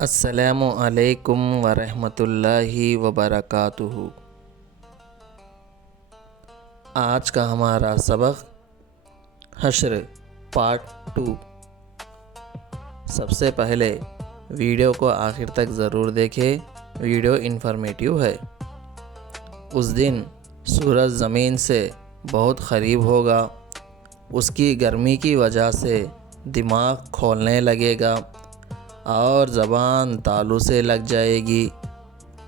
السلام علیکم ورحمۃ اللہ وبرکاتہ۔ آج کا ہمارا سبق حشر پارٹ 2۔ سب سے پہلے ویڈیو کو آخر تک ضرور دیکھیں، ویڈیو انفارمیٹیو ہے۔ اس دن سورج زمین سے بہت قریب ہوگا، اس کی گرمی کی وجہ سے دماغ کھولنے لگے گا اور زبان تالو سے لگ جائے گی۔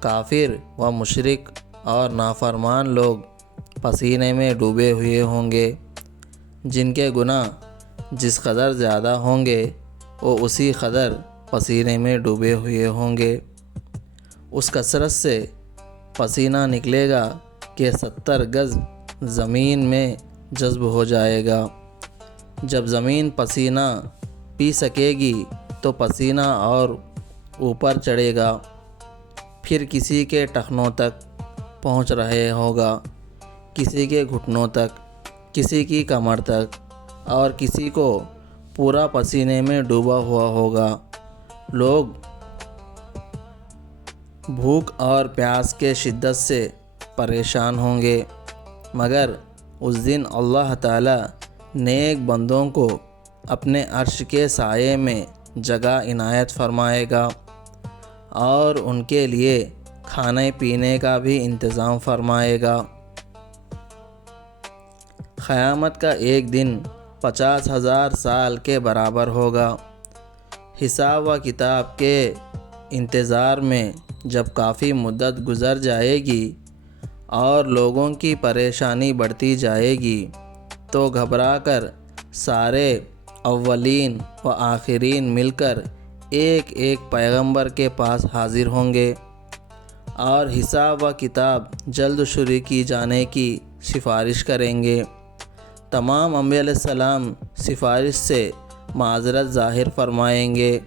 کافر و مشرک اور نافرمان لوگ پسینے میں ڈوبے ہوئے ہوں گے۔ جن کے گناہ جس قدر زیادہ ہوں گے وہ اسی قدر پسینے میں ڈوبے ہوئے ہوں گے۔ اس کثرت سے پسینہ نکلے گا کہ 70 گز زمین میں جذب ہو جائے گا۔ جب زمین پسینہ پی سکے گی تو پسینہ اور اوپر چڑھے گا، پھر کسی کے ٹخنوں تک پہنچ رہے ہوگا، کسی کے گھٹنوں تک، کسی کی کمر تک، اور کسی کو پورا پسینے میں ڈوبا ہوا ہوگا۔ لوگ بھوک اور پیاس کے شدت سے پریشان ہوں گے، مگر اس دن اللہ تعالی نیک بندوں کو اپنے عرش کے سائے میں جگہ عنایت فرمائے گا اور ان کے لیے کھانے پینے کا بھی انتظام فرمائے گا۔ قیامت کا ایک دن 50,000 سال کے برابر ہوگا۔ حساب و کتاب کے انتظار میں جب کافی مدت گزر جائے گی اور لوگوں کی پریشانی بڑھتی جائے گی تو گھبرا کر سارے اولین و آخرین مل کر ایک ایک پیغمبر کے پاس حاضر ہوں گے اور حساب و کتاب جلد شروع کی جانے کی سفارش کریں گے۔ تمام انبیاء علیہ السلام سفارش سے معذرت ظاہر فرمائیں گے۔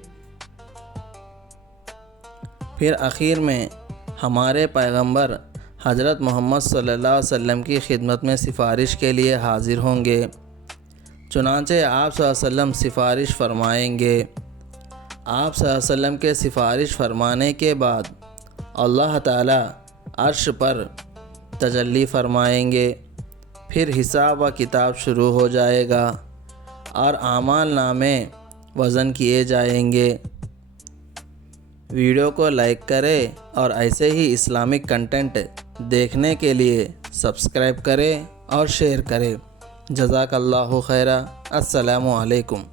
پھر آخر میں ہمارے پیغمبر حضرت محمد صلی اللہ علیہ وسلم کی خدمت میں سفارش کے لیے حاضر ہوں گے۔ چنانچہ آپ صلی اللہ علیہ وسلم سفارش فرمائیں گے۔ آپ صلی اللہ علیہ وسلم کے سفارش فرمانے کے بعد اللہ تعالی عرش پر تجلی فرمائیں گے۔ پھر حساب و کتاب شروع ہو جائے گا اور اعمال نامے وزن کیے جائیں گے۔ ویڈیو کو لائک کریں اور ایسے ہی اسلامک کنٹینٹ دیکھنے کے لیے سبسکرائب کریں اور شیئر کریں۔ جزاک اللہ خیرا۔ السلام علیکم۔